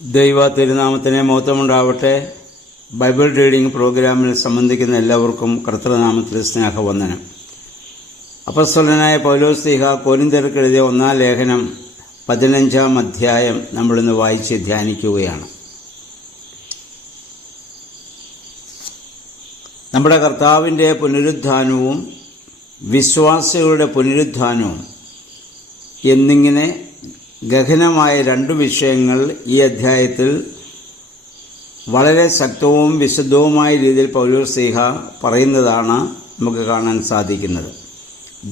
ദൈവ തിരുനാമത്തിന് മഹത്വമുണ്ടാവട്ടെ. Bible reading പ്രോഗ്രാമിൽ സംബന്ധിക്കുന്ന എല്ലാവർക്കും കർത്തൃനാമത്തിൽ സ്നേഹവന്ദനം. അപ്പോസ്തലനായ പൗലോസ് ശ്ലീഹ കൊരിന്ത്യർക്ക് എഴുതിയ 1-ാം ലേഖനം 15-ാം അധ്യായം നമ്മളിന്ന് വായിച്ച് ധ്യാനിക്കുകയാണ്. നമ്മുടെ കർത്താവിൻ്റെ പുനരുത്ഥാനവും വിശ്വാസികളുടെ പുനരുത്ഥാനവും എന്നിങ്ങനെ ഗഹനമായ രണ്ട് വിഷയങ്ങൾ ഈ അധ്യായത്തിൽ വളരെ ശക്തവും വിശുദ്ധവുമായ രീതിയിൽ പൗലോസ് ശ്ലീഹ പറയുന്നതാണ് നമുക്ക് കാണാൻ സാധിക്കുന്നത്.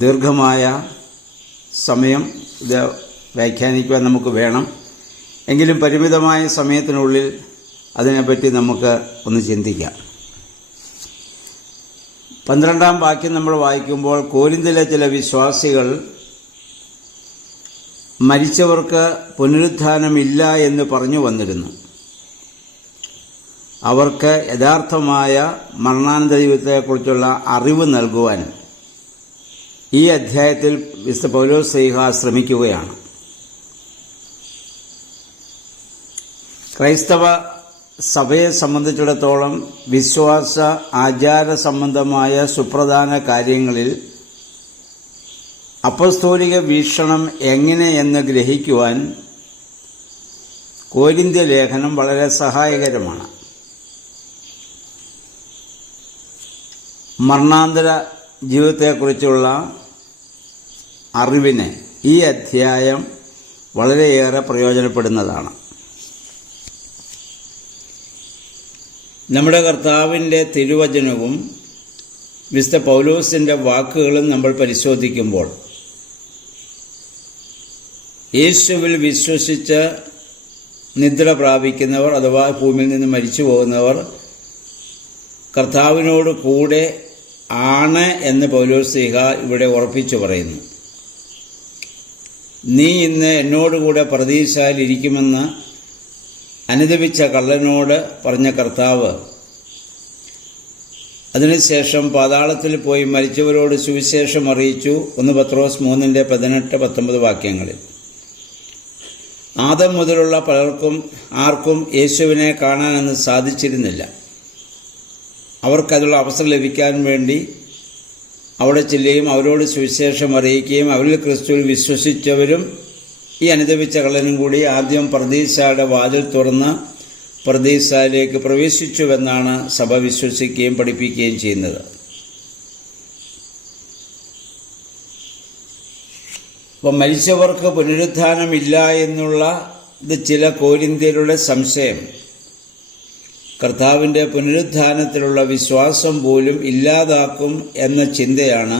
ദീർഘമായ സമയം ഇത് വ്യാഖ്യാനിക്കുവാൻ നമുക്ക് വേണം. എങ്കിലും പരിമിതമായ സമയത്തിനുള്ളിൽ അതിനെപ്പറ്റി നമുക്ക് ഒന്ന് ചിന്തിക്കാം. 12-ാം വാക്യം നമ്മൾ വായിക്കുമ്പോൾ കോരിന്തിലെ ചില വിശ്വാസികൾ മരിച്ചവർക്ക് പുനരുത്ഥാനമില്ല എന്ന് പറഞ്ഞു വന്നിരുന്നു. അവർക്ക് യഥാർത്ഥമായ മരണാനന്തര ജീവിതത്തെക്കുറിച്ചുള്ള അറിവ് നൽകുവാൻ ഈ അധ്യായത്തിൽ വിശുദ്ധ പൗലോസ് ശ്ലീഹ ശ്രമിക്കുകയാണ്. ക്രൈസ്തവ സഭയെ സംബന്ധിച്ചിടത്തോളം വിശ്വാസ ആചാര സംബന്ധമായ സുപ്രധാന കാര്യങ്ങളിൽ അപ്പസ്തോലിക വീക്ഷണം എങ്ങനെയെന്ന് ഗ്രഹിക്കുവാൻ കൊരിന്ത്യ ലേഖനം വളരെ സഹായകരമാണ്. മരണാന്തര ജീവിതത്തെക്കുറിച്ചുള്ള അറിവിന് ഈ അധ്യായം വളരെയേറെ പ്രയോജനപ്പെടുന്നതാണ്. നമ്മുടെ കർത്താവിൻ്റെ തിരുവചനവും വിശുദ്ധ പൗലോസിൻ്റെ വാക്കുകളും നമ്മൾ പരിശോധിക്കുമ്പോൾ യേശുവിൽ വിശ്വസിച്ച് നിദ്ര പ്രാപിക്കുന്നവർ അഥവാ ഭൂമിയിൽ നിന്ന് മരിച്ചു പോകുന്നവർ കർത്താവിനോട് കൂടെ ആണ് എന്ന് പൗലോസ് ശ്ലീഹ ഇവിടെ ഉറപ്പിച്ചു പറയുന്നു. നീ ഇന്ന് എന്നോടുകൂടെ പറുദീസായിൽ ഇരിക്കുമെന്ന് അനുദപിച്ച കള്ളനോട് പറഞ്ഞ കർത്താവ് അതിനുശേഷം പാതാളത്തിൽ പോയി മരിച്ചവരോട് സുവിശേഷം അറിയിച്ചു. 1 പത്രോസ് 3:18-19 വാക്യങ്ങളിൽ ആദം മുതലുള്ള ആർക്കും യേശുവിനെ കാണാനൊന്നും സാധിച്ചിരുന്നില്ല. അവർക്കതിനുള്ള അവസരം ലഭിക്കാൻ വേണ്ടി അവിടെ ചെല്ലുകയും അവരോട് സുവിശേഷം അറിയിക്കുകയും അവരിൽ ക്രിസ്തുവിൽ വിശ്വസിച്ചവരും ഈ അനുദപിച്ച കള്ളനും കൂടി ആദ്യം പറുദീസയുടെ വാതിൽ തുറന്ന് പറുദീസയിലേക്ക് പ്രവേശിച്ചുവെന്നാണ് സഭ വിശ്വസിക്കുകയും പഠിപ്പിക്കുകയും ചെയ്യുന്നത്. അപ്പം മരിച്ചവർക്ക് പുനരുത്ഥാനമില്ല എന്നുള്ള ഇത് ചില കൊരിന്ത്യരുടെ സംശയം കർത്താവിൻ്റെ പുനരുത്ഥാനത്തിലുള്ള വിശ്വാസം പോലും ഇല്ലാതാക്കും എന്ന ചിന്തയാണ്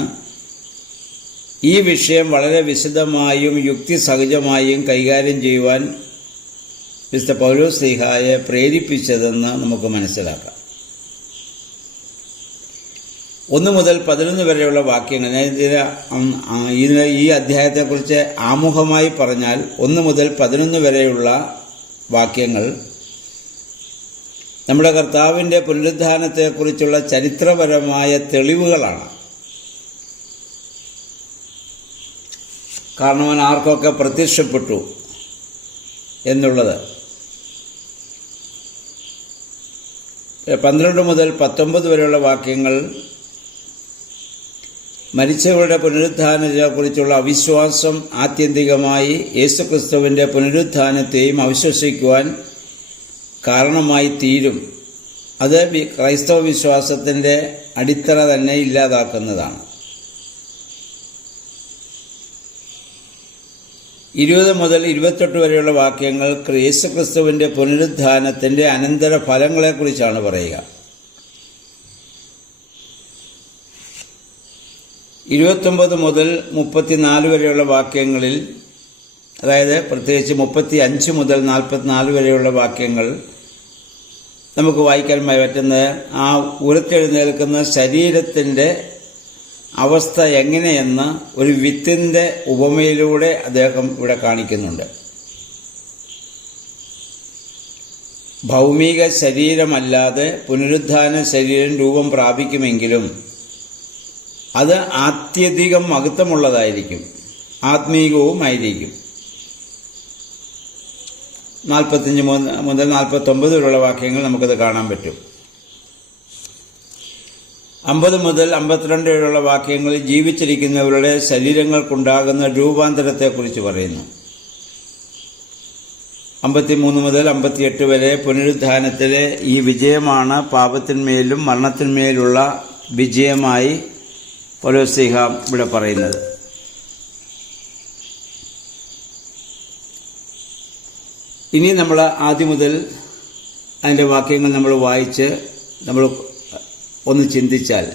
ഈ വിഷയം വളരെ വിശദമായും യുക്തിസഹജമായും കൈകാര്യം ചെയ്യുവാൻ വിശുദ്ധ പൗലോസ് ശ്ലീഹായെ പ്രേരിപ്പിച്ചതെന്ന് നമുക്ക് മനസ്സിലാക്കാം. 1 മുതൽ 11 വരെയുള്ള വാക്യങ്ങൾ, ഈ അധ്യായത്തെക്കുറിച്ച് ആമുഖമായി പറഞ്ഞാൽ 1 മുതൽ 11 വരെയുള്ള വാക്യങ്ങൾ നമ്മുടെ കർത്താവിൻ്റെ പുനരുത്ഥാനത്തെക്കുറിച്ചുള്ള ചരിത്രപരമായ തെളിവുകളാണ്. കാരണം അവൻ ആർക്കൊക്കെ പ്രത്യക്ഷപ്പെട്ടു എന്നുള്ളത്. 12 മുതൽ 19 വരെയുള്ള വാക്യങ്ങൾ മരിച്ചവരുടെ പുനരുത്ഥാനത്തെക്കുറിച്ചുള്ള അവിശ്വാസം ആത്യന്തികമായി യേശുക്രിസ്തുവിൻ്റെ പുനരുത്ഥാനത്തെയും അവിശ്വസിക്കുവാൻ കാരണമായി തീരും. അത് ക്രൈസ്തവ വിശ്വാസത്തിൻ്റെ അടിത്തറ തന്നെ ഇല്ലാതാക്കുന്നതാണ്. 20 മുതൽ 28 വരെയുള്ള വാക്യങ്ങൾ യേശുക്രിസ്തുവിൻ്റെ പുനരുത്ഥാനത്തിൻ്റെ അനന്തര ഫലങ്ങളെക്കുറിച്ചാണ് പറയുക. 29 മുതൽ 34 വരെയുള്ള വാക്യങ്ങളിൽ, അതായത് പ്രത്യേകിച്ച് 35 മുതൽ 44 വരെയുള്ള വാക്യങ്ങൾ നമുക്ക് വായിക്കാൻ പറ്റുന്നത് ആ ഉയർത്തെഴുന്നേൽക്കുന്ന ശരീരത്തിൻ്റെ അവസ്ഥ എങ്ങനെയെന്ന് ഒരു വിത്തിൻ്റെ ഉപമയിലൂടെ അദ്ദേഹം ഇവിടെ കാണിക്കുന്നുണ്ട്. ഭൗമിക ശരീരമല്ലാതെ പുനരുത്ഥാന ശരീരം രൂപം പ്രാപിക്കുമെങ്കിലും അത് ആത്യന്തികം മഹത്വമുള്ളതായിരിക്കും, ആത്മീകവുമായിരിക്കും. 45 മുതൽ 49 വരെയുള്ള വാക്യങ്ങൾ നമുക്കത് കാണാൻ പറ്റും. 50 മുതൽ 52 വരെയുള്ള വാക്യങ്ങളിൽ ജീവിച്ചിരിക്കുന്നവരുടെ ശരീരങ്ങൾക്കുണ്ടാകുന്ന രൂപാന്തരത്തെക്കുറിച്ച് പറയുന്നു. 53 മുതൽ 58 വരെ പുനരുത്ഥാനത്തിലെ ഈ വിജയമാണ് പാപത്തിന്മേലും മരണത്തിന്മേലുള്ള വിജയമായി പൗലോസ്ലീഹ ഇവിടെ പറയുന്നത്. ഇനി നമ്മൾ ആദ്യം മുതൽ അതിൻ്റെ വാക്യങ്ങൾ നമ്മൾ വായിച്ച് നമ്മൾ ഒന്ന് ചിന്തിച്ചാൽ,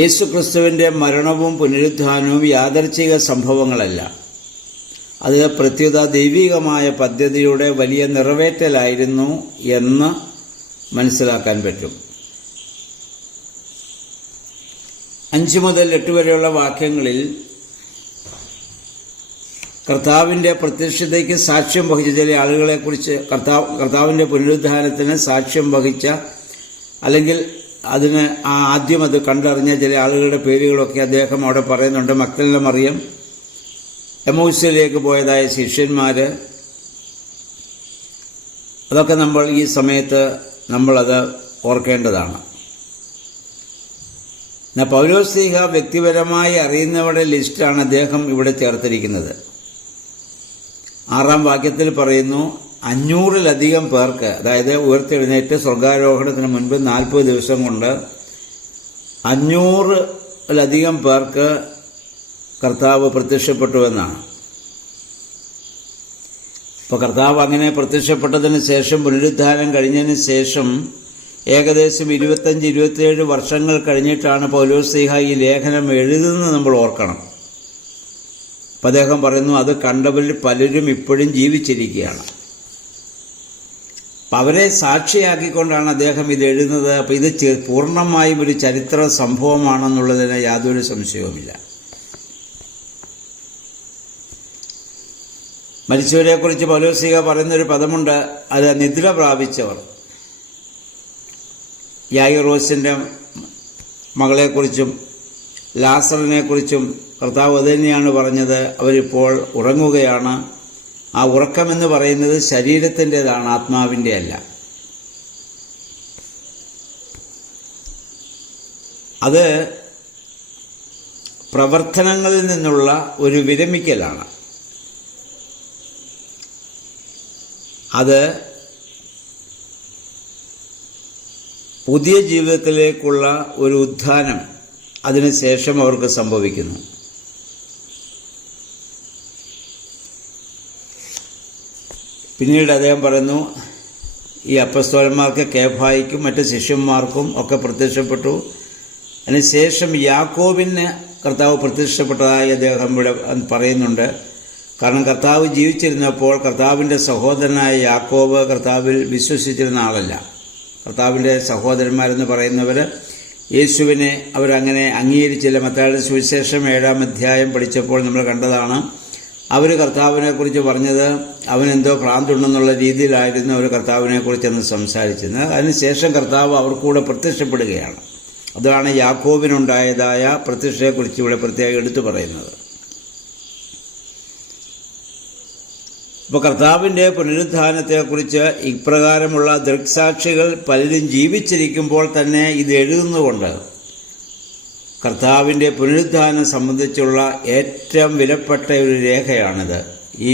യേശുക്രിസ്തുവിൻ്റെ മരണവും പുനരുത്ഥാനവും യാദർച്ഛിക സംഭവങ്ങളല്ല. അത് പ്രത്യുത ദൈവികമായ പദ്ധതിയുടെ വലിയ നിറവേറ്റലായിരുന്നു എന്ന് മനസ്സിലാക്കാൻ പറ്റും. 5 മുതൽ 8 വരെയുള്ള വാക്യങ്ങളിൽ കർത്താവിൻ്റെ പ്രത്യക്ഷതയ്ക്ക് സാക്ഷ്യം വഹിച്ച ചില ആളുകളെക്കുറിച്ച്, കർത്താവിൻ്റെ പുനരുദ്ധാനത്തിന് സാക്ഷ്യം വഹിച്ച, അല്ലെങ്കിൽ അതിന് ആദ്യം അത് കണ്ടറിഞ്ഞ ചില ആളുകളുടെ പേരുകളൊക്കെ അദ്ദേഹം അവിടെ പറയുന്നുണ്ട്. മഗ്ദലന മറിയം, എമ്മൗസിലേക്ക് പോയതായ ശിഷ്യന്മാർ, അതൊക്കെ നമ്മൾ ഈ സമയത്ത് നമ്മളത് ഓർക്കേണ്ടതാണ്. പൗലോസ്ലീഹ വ്യക്തിപരമായി അറിയുന്നവരുടെ ലിസ്റ്റാണ് അദ്ദേഹം ഇവിടെ ചേർത്തിരിക്കുന്നത്. 6-ാം വാക്യത്തിൽ പറയുന്നു, 500-ലധികം പേർക്ക്, അതായത് ഉയർത്തെഴുന്നേറ്റ് സ്വർഗാരോഹണത്തിന് മുൻപ് 40 ദിവസം കൊണ്ട് 500-ലധികം പേർക്ക് കർത്താവ് പ്രത്യക്ഷപ്പെട്ടുവെന്നാണ്. അപ്പോൾ കർത്താവ് അങ്ങനെ പ്രത്യക്ഷപ്പെട്ടതിന് ശേഷം, പുനരുദ്ധാനം കഴിഞ്ഞതിന് ശേഷം ഏകദേശം 25-27 വർഷങ്ങൾ കഴിഞ്ഞിട്ടാണ് പൗലോസ്ലീഹ ഈ ലേഖനം എഴുതുന്നത് നമ്മൾ ഓർക്കണം. അപ്പം അദ്ദേഹം പറയുന്നു, അത് കണ്ടവരിൽ പലരും ഇപ്പോഴും ജീവിച്ചിരിക്കുകയാണ്. അപ്പം അവരെ സാക്ഷിയാക്കിക്കൊണ്ടാണ് അദ്ദേഹം ഇത് എഴുതുന്നത്. അപ്പം ഇത് പൂർണ്ണമായും ഒരു ചരിത്ര സംഭവമാണെന്നുള്ളതിന് യാതൊരു സംശയവുമില്ല. മരിച്ചവരെക്കുറിച്ച് പൗലോസ്ലീഹ പറയുന്നൊരു പദമുണ്ട്, അത് നിദ്ര പ്രാപിച്ചവർ. യായിറോസിൻ്റെ മകളെക്കുറിച്ചും ലാസറിനെക്കുറിച്ചും കർത്താവ് അതുതന്നെയാണ് പറഞ്ഞത്. അവരിപ്പോൾ ഉറങ്ങുകയാണ്. ആ ഉറക്കമെന്ന് പറയുന്നത് ശരീരത്തിൻ്റെതാണ്, ആത്മാവിൻ്റെ അല്ല. അത് പ്രവർത്തനങ്ങളിൽ നിന്നുള്ള ഒരു വിരമിക്കലാണ്. അത് പുതിയ ജീവിതത്തിലേക്കുള്ള ഒരു ഉത്ഥാനം അതിനുശേഷം അവർക്ക് സംഭവിക്കുന്നു. പിന്നീട് അദ്ദേഹം പറയുന്നു, ഈ അപ്പസ്തോലന്മാർക്ക്, കേഫായിക്കും മറ്റ് ശിഷ്യന്മാർക്കും ഒക്കെ പ്രത്യക്ഷപ്പെട്ടു. അതിനുശേഷം യാക്കോബിന് കർത്താവ് പ്രത്യക്ഷപ്പെട്ടതായി അദ്ദേഹം ഇവിടെ പറയുന്നുണ്ട്. കാരണം കർത്താവ് ജീവിച്ചിരുന്നപ്പോൾ കർത്താവിൻ്റെ സഹോദരനായ യാക്കോബ് കർത്താവിൽ വിശ്വസിച്ചിരുന്ന ആളല്ല. കർത്താവിൻ്റെ സഹോദരന്മാരെന്ന് പറയുന്നവർ യേശുവിനെ അവരങ്ങനെ അംഗീകരിച്ചില്ല. മത്തായിയുടെ സുവിശേഷം 7-ാം അധ്യായം പഠിച്ചപ്പോൾ നമ്മൾ കണ്ടതാണ്. അവർ കർത്താവിനെക്കുറിച്ച് പറഞ്ഞത് അവനെന്തോ ഭ്രാന്തുണ്ടെന്നുള്ള രീതിയിലായിരുന്നു അവർ കർത്താവിനെക്കുറിച്ചെന്ന് സംസാരിച്ചിരുന്നത്. അതിനുശേഷം കർത്താവ് അവർക്കൂടെ പ്രത്യക്ഷപ്പെടുകയാണ്. അതാണ് യാക്കോബിനുണ്ടായതായ പ്രത്യക്ഷയെക്കുറിച്ച് ഇവിടെ പ്രത്യേകം എടുത്തു പറയുന്നത്. ഇപ്പോൾ കർത്താവിൻ്റെ പുനരുത്ഥാനത്തെക്കുറിച്ച് ഇപ്രകാരമുള്ള ദൃക്സാക്ഷികൾ പലരും ജീവിച്ചിരിക്കുമ്പോൾ തന്നെ ഇത് എഴുതുന്നുകൊണ്ട് കർത്താവിൻ്റെ പുനരുത്ഥാനം സംബന്ധിച്ചുള്ള ഏറ്റവും വിലപ്പെട്ട ഒരു രേഖയാണിത്. ഈ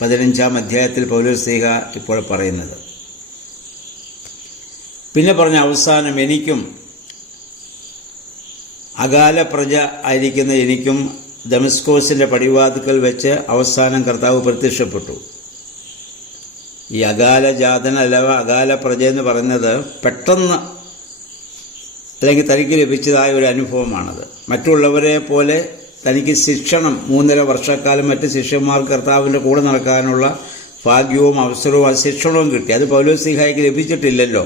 15-ാം അധ്യായത്തിൽ പൗലോസ്ലീഹ ഇപ്പോൾ പറയുന്നത്. പിന്നെ പറഞ്ഞ അവസാനം, എനിക്കും അകാല പ്രജ ആയിരിക്കുന്ന എനിക്കും ദമസ്കോസിൻ്റെ പടിവാതിക്കൽ വെച്ച് അവസാനം കർത്താവ് പ്രത്യക്ഷപ്പെട്ടു. ഈ അകാലജാതൻ അഥവാ അകാല പ്രജ എന്ന് പറയുന്നത് പെട്ടെന്ന് അല്ലെങ്കിൽ തനിക്ക് ലഭിച്ചതായ ഒരു അനുഭവമാണത്. മറ്റുള്ളവരെ പോലെ തനിക്ക് ശിക്ഷണം 3.5 വർഷക്കാലം മറ്റ് ശിഷ്യന്മാർക്ക് കർത്താവിൻ്റെ കൂടെ നടക്കാനുള്ള ഭാഗ്യവും അവസരവും ആ ശിക്ഷണവും കിട്ടി. അത് പൗലോസ്ലീഹായ്ക്ക് ലഭിച്ചിട്ടില്ലല്ലോ.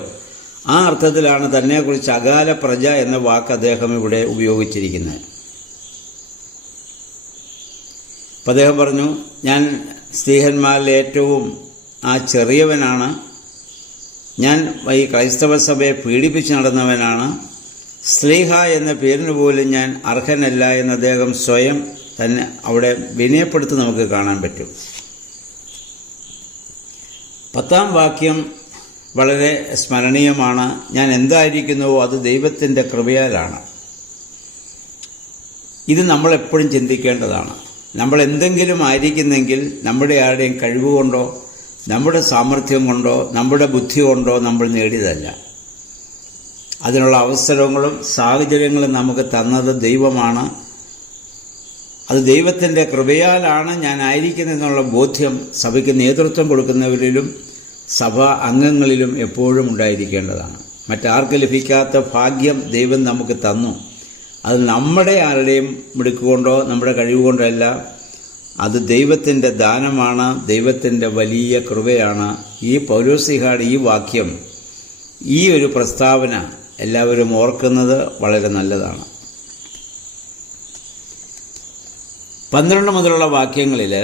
ആ അർത്ഥത്തിലാണ് തന്നെക്കുറിച്ച് അകാല പ്രജ എന്ന വാക്ക് അദ്ദേഹം ഇവിടെ ഉപയോഗിച്ചിരിക്കുന്നത്. അപ്പം അദ്ദേഹം പറഞ്ഞു, ഞാൻ സ്ത്രീഹന്മാരിൽ ഏറ്റവും ചെറിയവനാണ്, ഞാൻ ഈ ക്രൈസ്തവ സഭയെ പീഡിപ്പിച്ച് നടന്നവനാണ്, സ്ലീഹ എന്ന പേരിന് പോലും ഞാൻ അർഹനല്ല എന്ന് അദ്ദേഹം സ്വയം തന്നെ അവിടെ വിനയപ്പെടുത്തി നമുക്ക് കാണാൻ പറ്റും. 10-ാം വാക്യം വളരെ സ്മരണീയമാണ്. ഞാൻ എന്തായിരിക്കുന്നുവോ അത് ദൈവത്തിൻ്റെ കൃപയാലാണ്. ഇത് നമ്മളെപ്പോഴും ചിന്തിക്കേണ്ടതാണ്. നമ്മൾ എന്തെങ്കിലും ആയിരിക്കുന്നെങ്കിൽ നമ്മുടെ ആരുടെയും കഴിവുകൊണ്ടോ നമ്മുടെ സാമർഥ്യം കൊണ്ടോ നമ്മുടെ ബുദ്ധി കൊണ്ടോ നമ്മൾ നേടിയതല്ല. അതിനുള്ള അവസരങ്ങളും സാഹചര്യങ്ങളും നമുക്ക് തന്നത് ദൈവമാണ്. അത് ദൈവത്തിൻ്റെ കൃപയാലാണ് ഞാൻ ആയിരിക്കുന്നതെന്നുള്ള ബോധ്യം സഭയ്ക്ക് നേതൃത്വം കൊടുക്കുന്നവരിലും സഭാ അംഗങ്ങളിലും എപ്പോഴും ഉണ്ടായിരിക്കേണ്ടതാണ്. മറ്റാർക്ക് ലഭിക്കാത്ത ഭാഗ്യം ദൈവം നമുക്ക് തന്നു. അത് നമ്മുടെ ആരുടെയും മിടുക്കുകൊണ്ടോ നമ്മുടെ കഴിവുകൊണ്ടോ അല്ല. അത് ദൈവത്തിൻ്റെ ദാനമാണ്, ദൈവത്തിൻ്റെ വലിയ കൃപയാണ്. ഈ പൗലോസ്ലീഹായുടെ ഈ വാക്യം, ഈ ഒരു പ്രസ്താവന എല്ലാവരും ഓർക്കുന്നത് വളരെ നല്ലതാണ്. 12 മുതലുള്ള വാക്യങ്ങളിൽ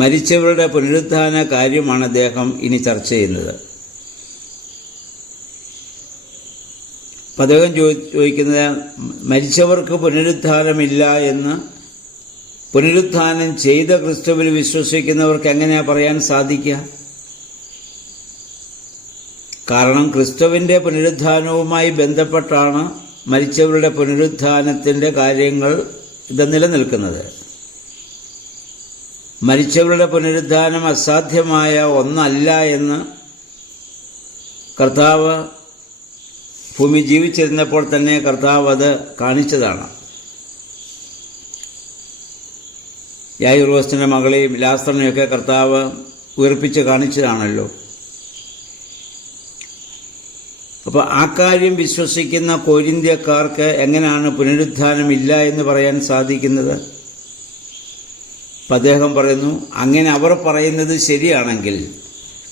മരിച്ചവരുടെ പുനരുത്ഥാന കാര്യമാണ് അദ്ദേഹം ഇനി ചർച്ച ചെയ്യുന്നത്. അപ്പം അദ്ദേഹം ചോദിക്കുന്നത്, മരിച്ചവർക്ക് പുനരുത്ഥാനമില്ല എന്ന് പുനരുത്ഥാനം ചെയ്ത ക്രിസ്തുവിൽ വിശ്വസിക്കുന്നവർക്ക് എങ്ങനെയാണ് പറയാൻ സാധിക്കുക? കാരണം ക്രിസ്തുവിൻ്റെ പുനരുത്ഥാനവുമായി ബന്ധപ്പെട്ടാണ് മരിച്ചവരുടെ പുനരുത്ഥാനത്തിൻ്റെ കാര്യങ്ങൾ ഇത് നിലനിൽക്കുന്നത്. മരിച്ചവരുടെ പുനരുത്ഥാനം അസാധ്യമായ ഒന്നല്ല എന്ന് കർത്താവ് ഭൂമി ജീവിച്ചിരുന്നപ്പോൾ തന്നെ കർത്താവ് അത് കാണിച്ചതാണ്. യായിറോസിൻ്റെ മകളെയും ലാസറിനെയൊക്കെ കർത്താവ് ഉയർപ്പിച്ച് കാണിച്ചതാണല്ലോ. അപ്പോൾ ആ കാര്യം വിശ്വസിക്കുന്ന കൊരിന്ത്യക്കാർക്ക് എങ്ങനെയാണ് പുനരുത്ഥാനമില്ല എന്ന് പറയാൻ സാധിക്കുന്നത്? അപ്പം അദ്ദേഹം പറയുന്നു, അങ്ങനെ അവർ പറയുന്നത് ശരിയാണെങ്കിൽ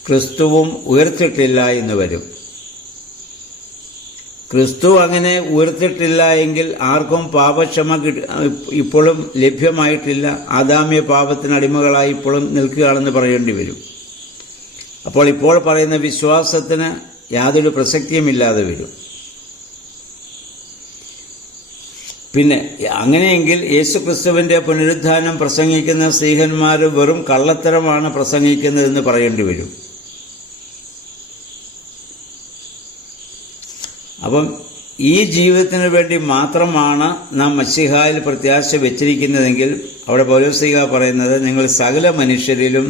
ക്രിസ്തുവും ഉയർത്തിട്ടില്ല എന്ന് വരും. ക്രിസ്തു അങ്ങനെ ഉയർത്തിട്ടില്ല എങ്കിൽ ആർക്കും പാപക്ഷമ ഇപ്പോഴും ലഭ്യമായിട്ടില്ല. ആദാമ്യ പാപത്തിന് അടിമകളായി ഇപ്പോഴും നിൽക്കുകയാണെന്ന് പറയേണ്ടി വരും. അപ്പോൾ ഇപ്പോൾ പറയുന്ന വിശ്വാസത്തിന് യാതൊരു പ്രസക്തിയുമില്ലാതെ വരും. പിന്നെ അങ്ങനെയെങ്കിൽ യേശുക്രിസ്തുവിൻ്റെ പുനരുത്ഥാനം പ്രസംഗിക്കുന്ന സ്ത്രീഹന്മാർ വെറും കള്ളത്തരമാണ് പ്രസംഗിക്കുന്നതെന്ന് പറയേണ്ടി വരും. അപ്പം ഈ ജീവിതത്തിന് വേണ്ടി മാത്രമാണ് നാം മശിഹായിൽ പ്രത്യാശ വെച്ചിരിക്കുന്നതെങ്കിൽ അവിടെ പൗലോസ്ലീഹ പറയുന്നത്, നിങ്ങൾ സകല മനുഷ്യരിലും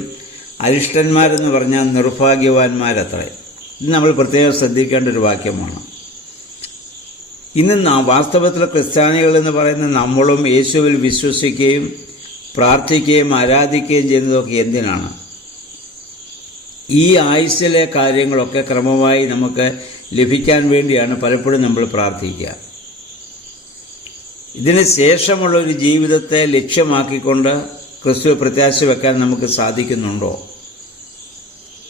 അരിഷ്ടന്മാരെന്ന് പറഞ്ഞാൽ നിർഭാഗ്യവാന്മാരത്രേ. ഇത് നമ്മൾ പ്രത്യേകം ശ്രദ്ധിക്കേണ്ട ഒരു വാക്യമാണ്. ഇന്ന് വാസ്തവത്തിൽ ക്രിസ്ത്യാനികൾ എന്ന് പറയുന്ന നമ്മളും യേശുവിൽ വിശ്വസിക്കുകയും പ്രാർത്ഥിക്കുകയും ആരാധിക്കുകയും ചെയ്യുന്നതൊക്കെ എന്തിനാണ്? ഈ ആയുസ്സിലെ കാര്യങ്ങളൊക്കെ ക്രമമായി നമുക്ക് ലഭിക്കാൻ വേണ്ടിയാണ് പലപ്പോഴും നമ്മൾ പ്രാർത്ഥിക്കുക. ഇതിന് ശേഷമുള്ളൊരു ജീവിതത്തെ ലക്ഷ്യമാക്കിക്കൊണ്ട് ക്രിസ്തുവിൽ പ്രത്യാശ വെക്കാൻ നമുക്ക് സാധിക്കുന്നുണ്ടോ?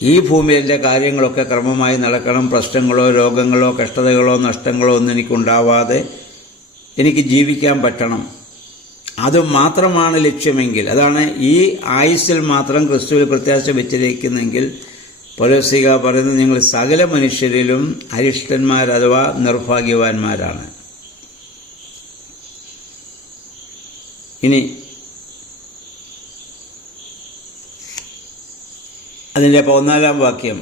ഈ ഭൂമിയിലെ കാര്യങ്ങളൊക്കെ ക്രമമായി നടക്കണം. പ്രശ്നങ്ങളോ രോഗങ്ങളോ കഷ്ടതകളോ നഷ്ടങ്ങളോ ഒന്നും എനിക്കുണ്ടാവാതെ എനിക്ക് ജീവിക്കാൻ പറ്റണം. അതുമാത്രമാണ് ലക്ഷ്യമെങ്കിൽ, അതാണ് ഈ ആയുസ്സിൽ മാത്രം ക്രിസ്തുവിൽ പ്രത്യാശ വെച്ചിരിക്കുന്നെങ്കിൽ പൗലോസ്ലീഹ പറയുന്നത്, നിങ്ങൾ സകല മനുഷ്യരിലും അരിഷ്ടന്മാർ അഥവാ നിർഭാഗ്യവാന്മാരാണ്. ഇനി അതിൻ്റെ 14-ാം വാക്യം,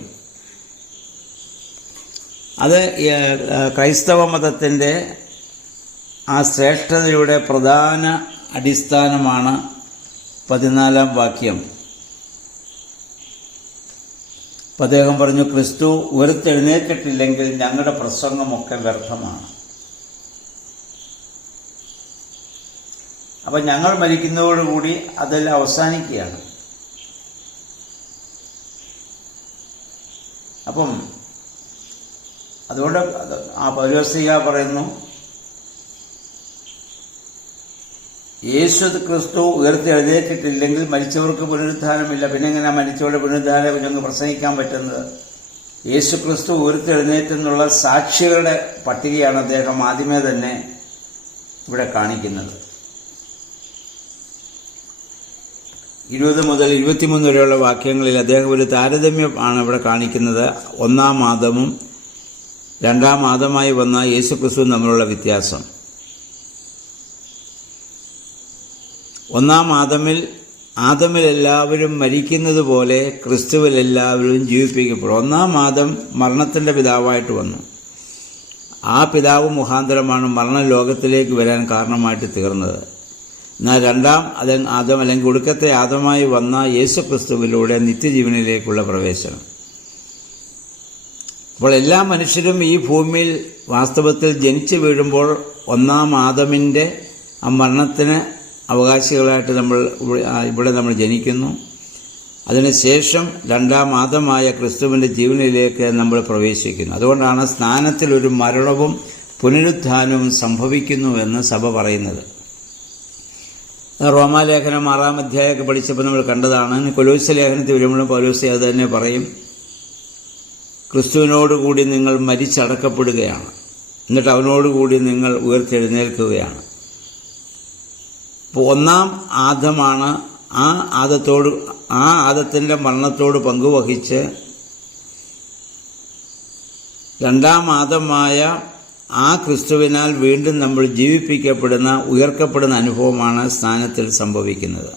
അത് ക്രൈസ്തവ മതത്തിൻ്റെ ആ ശ്രേഷ്ഠതയുടെ പ്രധാന അടിസ്ഥാനമാണ്. 14-ാം വാക്യം അദ്ദേഹം പറഞ്ഞു, ക്രിസ്തു ഉയർത്തെഴുന്നേറ്റിട്ടില്ലെങ്കിൽ ഞങ്ങളുടെ പ്രസംഗമൊക്കെ വ്യർത്ഥമാണ്. അപ്പം ഞങ്ങൾ മരിക്കുന്നതോടുകൂടി അതെല്ലാം അവസാനിക്കുകയാണ്. അപ്പം അതുകൊണ്ട് ആ പൗലോസ്ലീഹ പറയുന്നു, യേശു ക്രിസ്തു ഉയർത്തെഴുന്നേറ്റിട്ടില്ലെങ്കിൽ മരിച്ചവർക്ക് പുനരുത്ഥാനമില്ല. പിന്നെ എങ്ങനെയാണ് മരിച്ചവരുടെ പുനരുത്ഥാനം ഞങ്ങൾക്ക് പ്രസംഗിക്കാൻ പറ്റുന്നത്? യേശു ക്രിസ്തു ഉയർത്തെഴുന്നേറ്റെന്നുള്ള സാക്ഷികളുടെ പട്ടികയാണ് അദ്ദേഹം ആദ്യമേ തന്നെ ഇവിടെ കാണിക്കുന്നത്. 20 മുതൽ 23 വരെയുള്ള വാക്യങ്ങളിൽ അദ്ദേഹം ഒരു താരതമ്യം ആണ് ഇവിടെ കാണിക്കുന്നത്. 1-ാം ആദമും 2-ാം ആദമായി വന്ന യേശു ക്രിസ്തുവും തമ്മിലുള്ള വ്യത്യാസം. 1-ാം ആദമിൽ ആദമിലെല്ലാവരും മരിക്കുന്നത് പോലെ ക്രിസ്തുവിലെല്ലാവരും ജീവിപ്പിക്കപ്പെടും. ഒന്നാം ആദം മരണത്തിൻ്റെ പിതാവായിട്ട് വന്നു. ആ പിതാവ് മുഖാന്തരമാണ് മരണം ലോകത്തിലേക്ക് വരാൻ കാരണമായിട്ട് തീർന്നത്. എന്നാൽ രണ്ടാം ആദം അല്ലെങ്കിൽ ഒടുക്കത്തെ ആദമായി വന്ന യേശു ക്രിസ്തുവിലൂടെ നിത്യജീവനിലേക്കുള്ള പ്രവേശനം. അപ്പോൾ എല്ലാ മനുഷ്യരും ഈ ഭൂമിയിൽ വാസ്തവത്തിൽ ജനിച്ചു വീഴുമ്പോൾ ഒന്നാം ആദമിൻ്റെ ആ മരണത്തിന് അവകാശികളായിട്ട് ഇവിടെ നമ്മൾ ജനിക്കുന്നു. അതിനുശേഷം രണ്ടാം ആദമായ ക്രിസ്തുവിൻ്റെ ജീവനിലേക്ക് നമ്മൾ പ്രവേശിക്കുന്നു. അതുകൊണ്ടാണ് സ്നാനത്തിൽ ഒരു മരണവും പുനരുത്ഥാനവും സംഭവിക്കുന്നുവെന്ന് സഭ പറയുന്നത്. റോമാലേഖനം 6-ാം അധ്യായമൊക്കെ പഠിച്ചപ്പോൾ നമ്മൾ കണ്ടതാണ്. കൊലോസ്യ ലേഖനത്തിൽ വരുമ്പോഴും പൗലോസ് അത് തന്നെ പറയും. ക്രിസ്തുവിനോടുകൂടി നിങ്ങൾ മരിച്ചടക്കപ്പെടുകയാണ്, എന്നിട്ട് അവനോടുകൂടി നിങ്ങൾ ഉയർത്തെഴുന്നേൽക്കുകയാണ്. അപ്പോൾ ഒന്നാം ആദമാണ് ആ ആദത്തിൻ്റെ മരണത്തോട് പങ്കുവഹിച്ച് രണ്ടാം ആദമായ ആ ക്രിസ്തുവിനാൽ വീണ്ടും നമ്മൾ ജീവിപ്പിക്കപ്പെടുന്ന ഉയർക്കപ്പെടുന്ന അനുഭവമാണ് സ്നാനത്തിൽ സംഭവിക്കുന്നത്.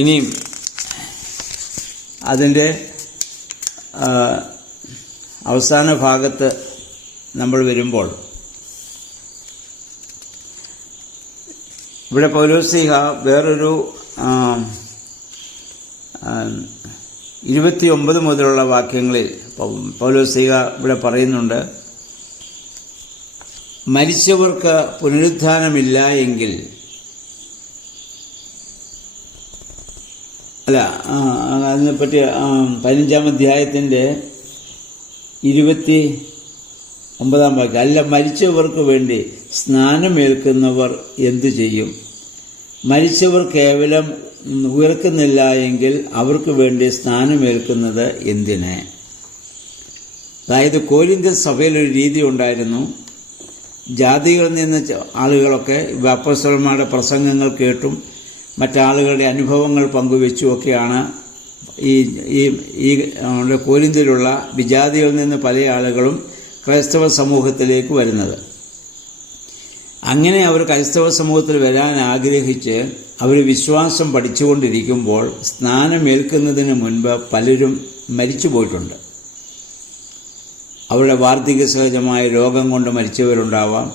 ഇനിയും അതിൻ്റെ അവസാന ഭാഗത്ത് നമ്മൾ വരുമ്പോൾ ഇവിടെ പൗലോസ്ലീഹ വേറൊരു 29 മുതലുള്ള വാക്യങ്ങളിൽ പൗലോസ്ലീഹ ഇവിടെ പറയുന്നുണ്ട്, മരിച്ചവർക്ക് പുനരുത്ഥാനമില്ല എങ്കിൽ അതിനെപ്പറ്റി 15-ാം അധ്യായത്തിൻ്റെ 29-ാം വാക്യം, അല്ല മരിച്ചവർക്ക് വേണ്ടി സ്നാനമേൽക്കുന്നവർ എന്തു ചെയ്യും? മരിച്ചവർ കേവലം ഉയർക്കുന്നില്ല എങ്കിൽ അവർക്ക് വേണ്ടി സ്നാനമേൽക്കുന്നത് എന്തിന്? അതായത് കോരിന്ത്യൻ സഭയിലൊരു രീതി ഉണ്ടായിരുന്നു. ജാതികളിൽ നിന്ന് ആളുകളൊക്കെ അപ്പോസ്തലന്മാരുടെ പ്രസംഗങ്ങൾ കേട്ടും മറ്റാളുകളുടെ അനുഭവങ്ങൾ പങ്കുവെച്ചുമൊക്കെയാണ് ഈ കോരിന്ത്യയിലുള്ള വിജാതികളിൽ നിന്ന് പല ആളുകളും ക്രൈസ്തവ സമൂഹത്തിലേക്ക് വരുന്നത്. അങ്ങനെ അവർ ക്രൈസ്തവ സമൂഹത്തിൽ വരാൻ ആഗ്രഹിച്ച് അവർ വിശ്വാസം പഠിച്ചുകൊണ്ടിരിക്കുമ്പോൾ സ്നാനമേൽക്കുന്നതിന് മുൻപ് പലരും മരിച്ചു പോയിട്ടുണ്ട്. അവരുടെ വാർദ്ധക്യ സഹജമായ രോഗം കൊണ്ട് മരിച്ചവരുണ്ടാവാം,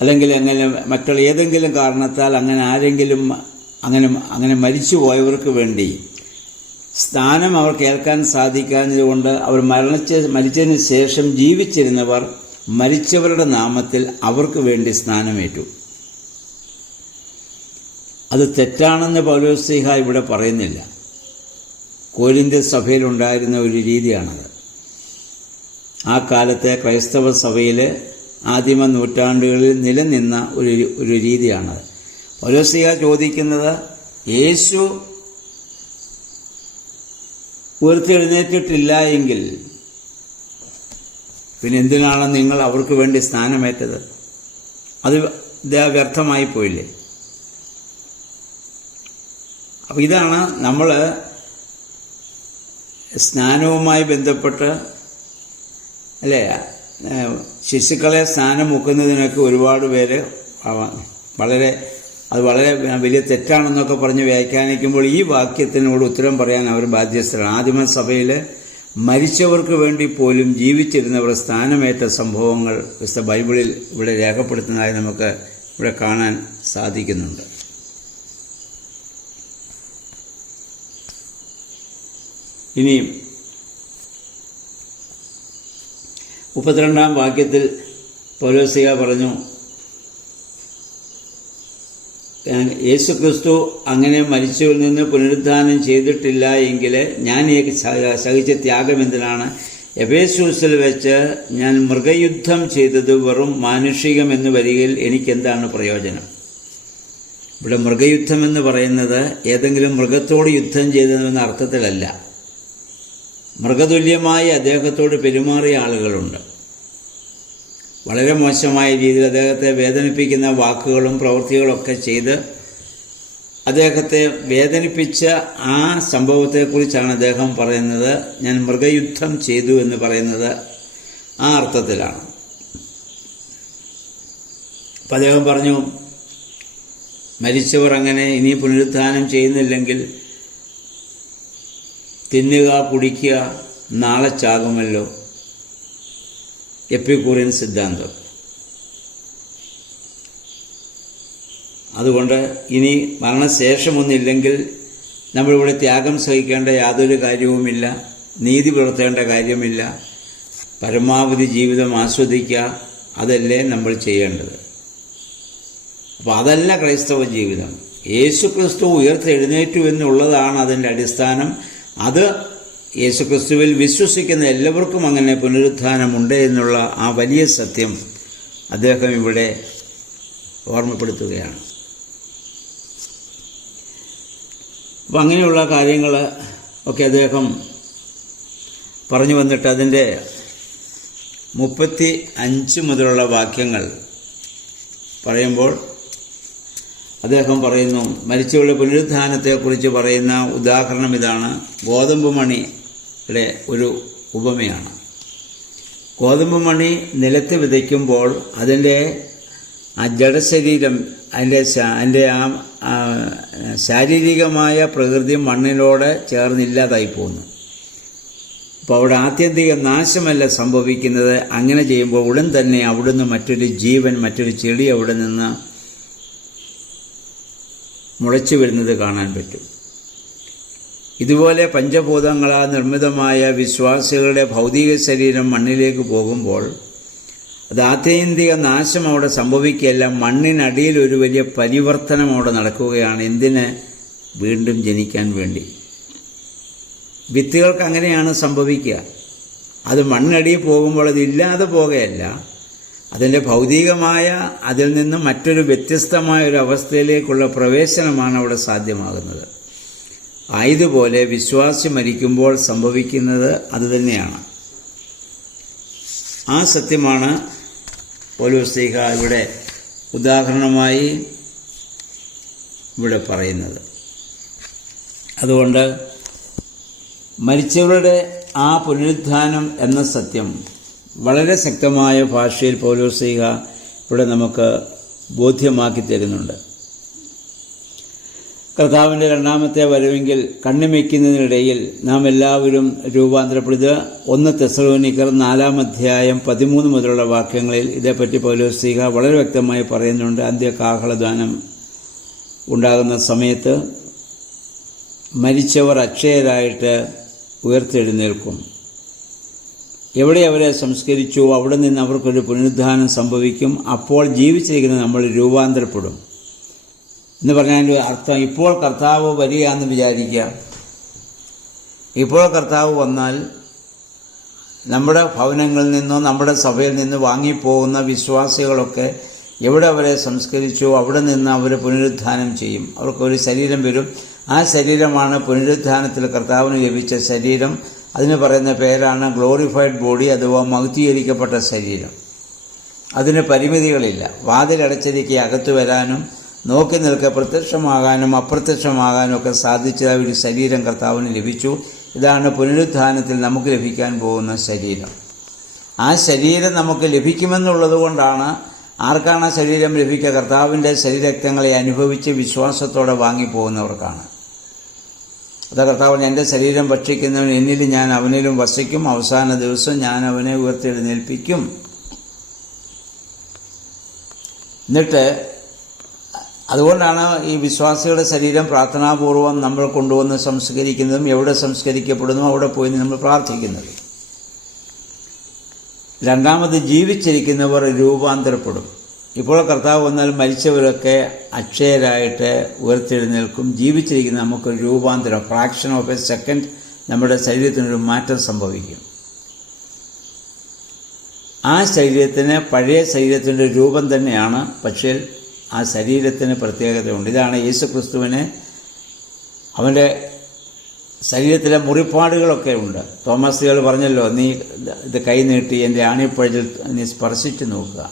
അല്ലെങ്കിൽ അങ്ങനെ മറ്റുള്ള ഏതെങ്കിലും കാരണത്താൽ അങ്ങനെ മരിച്ചു പോയവർക്ക് വേണ്ടി സ്നാനം അവർക്ക് ഏൽക്കാൻ സാധിക്കാഞ്ഞതുകൊണ്ട് അവർ മരിച്ചതിന് ശേഷം ജീവിച്ചിരുന്നവർ മരിച്ചവരുടെ നാമത്തിൽ അവർക്ക് വേണ്ടി സ്നാനമേറ്റു. അത് തെറ്റാണെന്ന് പൗലോസ്ലീഹ ഇവിടെ പറയുന്നില്ല. കോരിന്ത്യ സഭയിലുണ്ടായിരുന്ന ഒരു രീതിയാണത്. ആ കാലത്തെ ക്രൈസ്തവ സഭയിലെ ആദിമ നൂറ്റാണ്ടുകളിൽ നിലനിന്ന ഒരു രീതിയാണത്. പൗലോസ്ലീഹ ചോദിക്കുന്നത്, യേശു ഉയർത്തെഴുന്നേറ്റിട്ടില്ല എങ്കിൽ പിന്നെ എന്തിനാണ് നിങ്ങൾ അവർക്ക് വേണ്ടി സ്നാനമേറ്റത്? അത് വ്യർത്ഥമായി പോയില്ലേ? അപ്പം ഇതാണ് നമ്മൾ സ്നാനവുമായി ബന്ധപ്പെട്ട് അല്ലേ, ശിശുക്കളെ സ്നാനം മുക്കുന്നതിനൊക്കെ ഒരുപാട് പേര് വളരെ വലിയ തെറ്റാണെന്നൊക്കെ പറഞ്ഞ് വ്യാഖ്യാനിക്കുമ്പോൾ ഈ വാക്യത്തിനോട് ഉത്തരം പറയാൻ അവർ ബാധ്യസ്ഥരാണ്. ആദിമസഭയിൽ മരിച്ചവർക്ക് വേണ്ടി പോലും ജീവിച്ചിരുന്നവർ സ്ഥാനമേറ്റ സംഭവങ്ങൾ വിശുദ്ധ ബൈബിളിൽ ഇവിടെ രേഖപ്പെടുത്തുന്നതായി നമുക്ക് ഇവിടെ കാണാൻ സാധിക്കുന്നുണ്ട്. ഇനിയും 32-ാം വാക്യത്തിൽ പൗലോസ്ലീഹ പറഞ്ഞു, യേശുക്രിസ്തു അങ്ങനെ മരിച്ചവരിൽ നിന്ന് പുനരുദ്ധാനം ചെയ്തിട്ടില്ല എങ്കിൽ ഞാൻ സഹിച്ച ത്യാഗം എന്തിനാണ്? എഫേസൂസിൽ വെച്ച് ഞാൻ മൃഗയുദ്ധം ചെയ്തത് വെറും മാനുഷികമെന്ന് വരികയിൽ എനിക്കെന്താണ് പ്രയോജനം? ഇവിടെ മൃഗയുദ്ധം എന്ന് പറയുന്നത് ഏതെങ്കിലും മൃഗത്തോട് യുദ്ധം ചെയ്തതെന്ന അർത്ഥത്തിലല്ല. മൃഗതുല്യമായി അദ്ദേഹത്തോട് പെരുമാറിയ ആളുകളുണ്ട്. വളരെ മോശമായ രീതിയിൽ അദ്ദേഹത്തെ വേദനിപ്പിക്കുന്ന വാക്കുകളും പ്രവൃത്തികളൊക്കെ ചെയ്ത് അദ്ദേഹത്തെ വേദനിപ്പിച്ച ആ സംഭവത്തെക്കുറിച്ചാണ് അദ്ദേഹം പറയുന്നത്. ഞാൻ മൃഗയുദ്ധം ചെയ്തു എന്ന് പറയുന്നത് ആ അർത്ഥത്തിലാണ്. അപ്പം അദ്ദേഹം പറഞ്ഞു, മരിച്ചവർ അങ്ങനെ ഇനി പുനരുത്ഥാനം ചെയ്യുന്നില്ലെങ്കിൽ തിന്നുക കുടിക്കുക നാളെ ചാകുമല്ലോ. എപ്പിക്കൂറിയൻ സിദ്ധാന്തം. അതുകൊണ്ട് ഇനി മരണശേഷമൊന്നില്ലെങ്കിൽ നമ്മളിവിടെ ത്യാഗം സഹിക്കേണ്ട യാതൊരു കാര്യവുമില്ല, നീതി പുലർത്തേണ്ട കാര്യമില്ല, പരമാവധി ജീവിതം ആസ്വദിക്കുക, അതല്ലേ നമ്മൾ ചെയ്യേണ്ടത്. അപ്പോൾ അതല്ല ക്രൈസ്തവ ജീവിതം. യേശുക്രിസ്തു ഉയർത്തെഴുന്നേറ്റു എന്നുള്ളതാണ് അതിൻ്റെ അടിസ്ഥാനം. അത് യേശുക്രിസ്തുവിൽ വിശ്വസിക്കുന്ന എല്ലാവർക്കും അങ്ങനെ പുനരുത്ഥാനമുണ്ട് എന്നുള്ള ആ വലിയ സത്യം അദ്ദേഹം ഇവിടെ ഓർമ്മപ്പെടുത്തുകയാണ്. അപ്പം അങ്ങനെയുള്ള കാര്യങ്ങൾ ഒക്കെ അദ്ദേഹം പറഞ്ഞു വന്നിട്ട് അതിൻ്റെ 35 മുതലുള്ള വാക്യങ്ങൾ പറയുമ്പോൾ അദ്ദേഹം പറയുന്നു, മരിച്ചവരുടെ പുനരുത്ഥാനത്തെക്കുറിച്ച് പറയുന്ന ഉദാഹരണം ഇതാണ്. ഗോതമ്പ് മണിയുടെ ഒരു ഉപമയാണ്. ഗോതമ്പ് മണി നിലത്ത് വിതയ്ക്കുമ്പോൾ അതിൻ്റെ ആ ജഡശരീരം, അതിൻ്റെ ആ ശാരീരികമായ പ്രകൃതി മണ്ണിനോട് ചേർന്നില്ലാതായി പോകുന്നു. അപ്പോൾ അവിടെ ആത്യന്തിക നാശമല്ല സംഭവിക്കുന്നത്. അങ്ങനെ ചെയ്യുമ്പോൾ ഉടൻ തന്നെ അവിടുന്ന് മറ്റൊരു ജീവൻ, മറ്റൊരു ചെടി അവിടെ നിന്ന് മുളച്ചു വരുന്നത് കാണാൻ പറ്റും. ഇതുപോലെ പഞ്ചഭൂതങ്ങളാൽ നിർമ്മിതമായ വിശ്വാസികളുടെ ഭൗതിക ശരീരം മണ്ണിലേക്ക് പോകുമ്പോൾ അത് ആത്യന്തിക നാശം അവിടെ സംഭവിക്കുകയല്ല, മണ്ണിനടിയിൽ ഒരു വലിയ പരിവർത്തനം അവിടെ നടക്കുകയാണ്. എന്തിന്? വീണ്ടും ജനിക്കാൻ വേണ്ടി. വിത്തുകൾക്ക് അങ്ങനെയാണ് സംഭവിക്കുക. അത് മണ്ണിനടിയിൽ പോകുമ്പോൾ അതില്ലാതെ പോകുകയല്ല, അതിൻ്റെ ഭൗതികമായ അതിൽ നിന്ന് മറ്റൊരു വ്യത്യസ്തമായ ഒരു അവസ്ഥയിലേക്കുള്ള പ്രവേശനമാണ് അവിടെ സാധ്യമാകുന്നത്. ആയതുപോലെ വിശ്വാസി മരിക്കുമ്പോൾ സംഭവിക്കുന്നത് അതുതന്നെയാണ്. ആ സത്യമാണ് പൗലോസ്ലീഹ ഇവിടെ ഉദാഹരണമായി ഇവിടെ പറയുന്നത്. അതുകൊണ്ട് മരിച്ചവരുടെ ആ പുനരുത്ഥാനം എന്ന സത്യം വളരെ ശക്തമായ ഭാഷയിൽ പൗലോസ്ലീഹ ഇവിടെ നമുക്ക് ബോധ്യമാക്കി തരുന്നുണ്ട്. കർത്താവിൻ്റെ രണ്ടാമത്തെ വരവെങ്കിൽ കണ്ണിമയ്ക്കുന്നതിനിടയിൽ നാം എല്ലാവരും രൂപാന്തരപ്പെടുക. 1 തെസ്സലോനിക്കർ 4 13 മുതലുള്ള വാക്യങ്ങളിൽ ഇതേപ്പറ്റി പൗലോസ്ലീഹ വളരെ വ്യക്തമായി പറയുന്നുണ്ട്. അന്ത്യകാഹളധ്വാനം ഉണ്ടാകുന്ന സമയത്ത് മരിച്ചവർ അക്ഷയരായിട്ട് ഉയർത്തെഴുന്നേൽക്കും. എവിടെ അവരെ സംസ്കരിച്ചു അവിടെ നിന്ന് അവർക്കൊരു പുനരുദ്ധാനം സംഭവിക്കും. അപ്പോൾ ജീവിച്ചിരിക്കുന്ന നമ്മൾ രൂപാന്തരപ്പെടും എന്ന് പറഞ്ഞതിൻ്റെ അർത്ഥം, ഇപ്പോൾ കർത്താവ് വരിക എന്ന് വിചാരിക്കുക. ഇപ്പോൾ കർത്താവ് വന്നാൽ നമ്മുടെ ഭവനങ്ങളിൽ നിന്നോ നമ്മുടെ സഭയിൽ നിന്ന് വാങ്ങിപ്പോകുന്ന വിശ്വാസികളൊക്കെ എവിടെ അവരെ സംസ്കരിച്ചു അവിടെ നിന്ന് അവർ പുനരുദ്ധാനം ചെയ്യും. അവർക്കൊരു ശരീരം വരും. ആ ശരീരമാണ് പുനരുദ്ധാനത്തിൽ കർത്താവിന് ലഭിച്ച ശരീരം. അതിന് പറയുന്ന പേരാണ് ഗ്ലോറിഫൈഡ് ബോഡി അഥവാ മഹത്വീകരിക്കപ്പെട്ട ശരീരം. അതിന് പരിമിതികളില്ല. വാതിലടച്ചിരിക്കെ അകത്തു വരാനും നോക്കി നിൽക്കെ പ്രത്യക്ഷമാകാനും അപ്രത്യക്ഷമാകാനും ഒക്കെ സാധിച്ച ഒരു ശരീരം കർത്താവിന് ലഭിച്ചു. ഇതാണ് പുനരുദ്ധാനത്തിൽ നമുക്ക് ലഭിക്കാൻ പോകുന്ന ശരീരം. ആ ശരീരം നമുക്ക് ലഭിക്കുമെന്നുള്ളത് കൊണ്ടാണ് ആർക്കാണ് ആ ശരീരം ലഭിക്കുക? കർത്താവിൻ്റെ ശരീരരക്തങ്ങളെ അനുഭവിച്ച് വിശ്വാസത്തോടെ വാങ്ങിപ്പോകുന്നവർക്കാണ്. അത് കർത്താവിന് എൻ്റെ ശരീരം ഭക്ഷിക്കുന്നവൻ എന്നിലും ഞാൻ അവനിലും വസിക്കും, അവസാന ദിവസം ഞാൻ അവനെ ഉയർത്തെഴുന്നേൽപ്പിക്കും. എന്നിട്ട് അതുകൊണ്ടാണ് ഈ വിശ്വാസികളുടെ ശരീരം പ്രാർത്ഥനാപൂർവം നമ്മൾ കൊണ്ടുവന്ന് സംസ്കരിക്കുന്നതും എവിടെ സംസ്കരിക്കപ്പെടുന്നു അവിടെ പോയി നമ്മൾ പ്രാർത്ഥിക്കുന്നത്. രണ്ടാമത് ജീവിച്ചിരിക്കുന്നവർ രൂപാന്തരപ്പെടും. ഇപ്പോൾ കർത്താവ് വന്നാൽ മരിച്ചവരൊക്കെ അക്ഷയരായിട്ട് ഉയർത്തെഴുന്നേൽക്കും. ജീവിച്ചിരിക്കുന്ന നമുക്ക് രൂപാന്തരം, ഫ്രാക്ഷൻ ഓഫ് എ സെക്കൻഡ് നമ്മുടെ ശരീരത്തിനൊരു മാറ്റം സംഭവിക്കും. ആ ശരീരത്തിന് പഴയ ശരീരത്തിൻ്റെ രൂപം തന്നെയാണ്, പക്ഷേ ആ ശരീരത്തിന് പ്രത്യേകതയുണ്ട്. ഇതാണ് യേശുക്രിസ്തുവിന് അവൻ്റെ ശരീരത്തിലെ മുറിപ്പാടുകളൊക്കെ ഉണ്ട്. തോമസികൾ പറഞ്ഞല്ലോ, നീ ഇത് കൈ നീട്ടി എൻ്റെ ആണിപ്പഴത്തിൽ നീ സ്പർശിച്ചു നോക്കുക.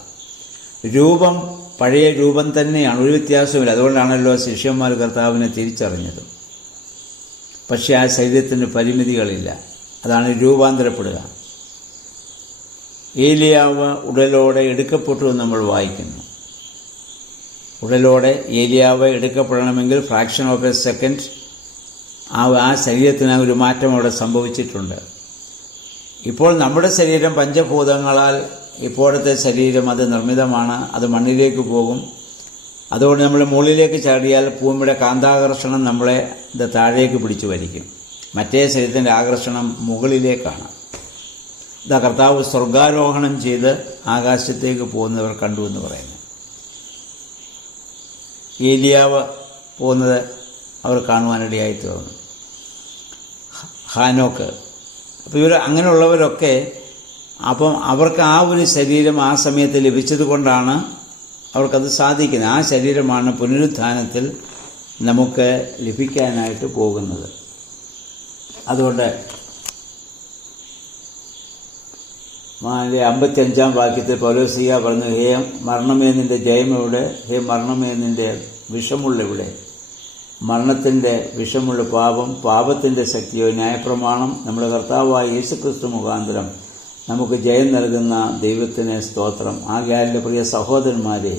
രൂപം പഴയ രൂപം തന്നെയാണ്, ഒരു വ്യത്യാസവുമില്ല. അതുകൊണ്ടാണല്ലോ ശിഷ്യന്മാർ കർത്താവിനെ തിരിച്ചറിഞ്ഞത്. പക്ഷേ ആ ശരീരത്തിന് പരിമിതികളില്ല. അതാണ് രൂപാന്തരപ്പെടുക. ഏലിയാവ് ഉടലോടെ എടുക്കപ്പെട്ടു എന്ന് നമ്മൾ വായിക്കുന്നു. ഉടലോടെ ഏലിയാവ് എടുക്കപ്പെടണമെങ്കിൽ ഫ്രാക്ഷൻ ഓഫ് എ സെക്കൻഡ് ആ ശരീരത്തിന് ഒരു മാറ്റം അവിടെ സംഭവിച്ചിട്ടുണ്ട്. ഇപ്പോൾ നമ്മുടെ ശരീരം പഞ്ചഭൂതങ്ങളാൽ ഇപ്പോഴത്തെ ശരീരം അത് നിർമ്മിതമാണ്. അത് മണ്ണിലേക്ക് പോകും. അതുകൊണ്ട് നമ്മൾ മുകളിലേക്ക് ചാടിയാൽ ഭൂമിയുടെ കാന്താകർഷണം നമ്മളെ ഇത് താഴേക്ക് പിടിച്ചു വലിക്കും. മറ്റേ ശരീരത്തിൻ്റെ ആകർഷണം മുകളിലേക്കാണ്. ഇതാ കർത്താവ് സ്വർഗാരോഹണം ചെയ്ത് ആകാശത്തേക്ക് പോകുന്നവർ കണ്ടു എന്ന് പറയുന്നു. ഏലിയാവ് പോകുന്നത് അവർ കാണുവാനിടയായി തീർന്നു. ഹാനോക്ക്. അപ്പോൾ ഇവർ അങ്ങനെയുള്ളവരൊക്കെ അപ്പം അവർക്ക് ആ ഒരു ശരീരം ആ സമയത്ത് ലഭിച്ചത് കൊണ്ടാണ് അവർക്കത് സാധിക്കുന്നത്. ആ ശരീരമാണ് പുനരുത്ഥാനത്തിൽ നമുക്ക് ലഭിക്കാനായിട്ട് പോകുന്നത്. അതുകൊണ്ട് 55-ാം വാക്യത്തിൽ പൗലോസ്ലീഹ പറഞ്ഞു, ഹേ മരണമേ നിന്റെ ജയം എവിടെ? ഹേ മരണമേ നിന്റെ വിഷമുള്ള എവിടെ? മരണത്തിൻ്റെ വിഷമുള്ള പാപത്തിൻ്റെ ശക്തിയോ ന്യായപ്രമാണം നമ്മുടെ കർത്താവായ യേശുക്രിസ്തു മുഖാന്തരം നമുക്ക് ജയം നൽകുന്ന ദൈവത്തിന് സ്തോത്രം. ആകയാൽ പ്രിയ സഹോദരന്മാരെ,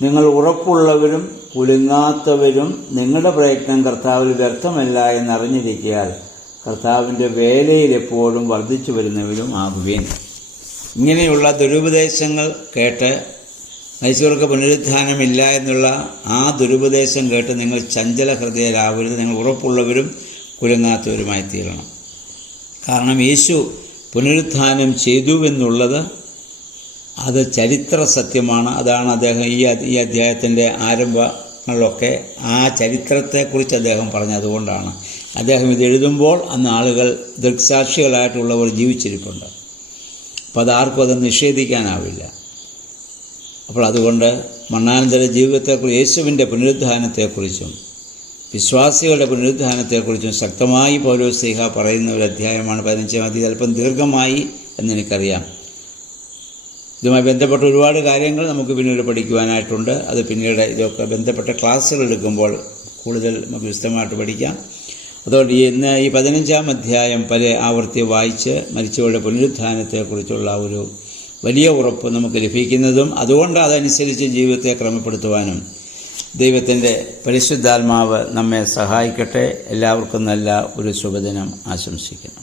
നിങ്ങൾ ഉറപ്പുള്ളവരും കുലുങ്ങാത്തവരും നിങ്ങളുടെ പ്രയത്നം കർത്താവിൽ വ്യർത്ഥമല്ല എന്നറിഞ്ഞിരിക്കാൻ കർത്താവിൻ്റെ വേലയിൽ എപ്പോഴും വർദ്ധിച്ചു വരുന്നവരും ആകുവേൻ. ഇങ്ങനെയുള്ള ദുരുപദേശങ്ങൾ കേട്ട് മരിച്ചവർക്ക് പുനരുത്ഥാനമില്ല എന്നുള്ള ആ ദുരുപദേശം കേട്ട് നിങ്ങൾ ചഞ്ചല ഹൃദയരാകരുത്. നിങ്ങൾ ഉറപ്പുള്ളവരും കുലുങ്ങാത്തവരുമായി തീരണം. കാരണം യേശു പുനരുത്ഥാനം ചെയ്തുവെന്നുള്ളത് അത് ചരിത്ര സത്യമാണ്. അതാണ് അദ്ദേഹം ഈ അധ്യായത്തിൻ്റെ ആരംഭങ്ങളിലൊക്കെ ആ ചരിത്രത്തെക്കുറിച്ച് അദ്ദേഹം പറഞ്ഞത്. അതുകൊണ്ടാണ് അദ്ദേഹം ഇത് എഴുതുമ്പോൾ അന്ന് ആളുകൾ ദൃക്സാക്ഷികളായിട്ടുള്ളവർ ജീവിച്ചിരിപ്പുണ്ട്. അപ്പോൾ അതാർക്കും അത് നിഷേധിക്കാനാവില്ല. അപ്പോൾ അതുകൊണ്ട് മരണാനന്തര ജീവിതത്തെക്കുറിച്ച്, യേശുവിൻ്റെ പുനരുത്ഥാനത്തെക്കുറിച്ചും വിശ്വാസികളുടെ പുനരുത്ഥാനത്തെക്കുറിച്ചും ശക്തമായി പൗലോസ്ലീഹ പറയുന്ന ഒരു അധ്യായമാണ് 15-ാം അധ്യായം. അല്പം ദീർഘമായി എന്നെനിക്കറിയാം. ഇതുമായി ബന്ധപ്പെട്ട ഒരുപാട് കാര്യങ്ങൾ നമുക്ക് പിന്നീട് പഠിക്കുവാനായിട്ടുണ്ട്. അത് പിന്നീട് ഇതൊക്കെ ബന്ധപ്പെട്ട ക്ലാസ്സുകൾ എടുക്കുമ്പോൾ കൂടുതൽ നമുക്ക് വിശദമായിട്ട് പഠിക്കാം. അതുകൊണ്ട് ഇന്ന് ഈ 15-ാം അധ്യായം പല ആവർത്തി വായിച്ച് മരിച്ചവരുടെ പുനരുത്ഥാനത്തെക്കുറിച്ചുള്ള ഒരു വലിയ ഉറപ്പ് നമുക്ക് ലഭിക്കുന്നതും അതുകൊണ്ട് അതനുസരിച്ച് ജീവിതത്തെ ക്രമപ്പെടുത്തുവാനും ദൈവത്തിൻ്റെ പരിശുദ്ധാത്മാവ് നമ്മെ സഹായിക്കട്ടെ. എല്ലാവർക്കും നല്ല ഒരു ശുഭദിനം ആശംസിക്കുന്നു.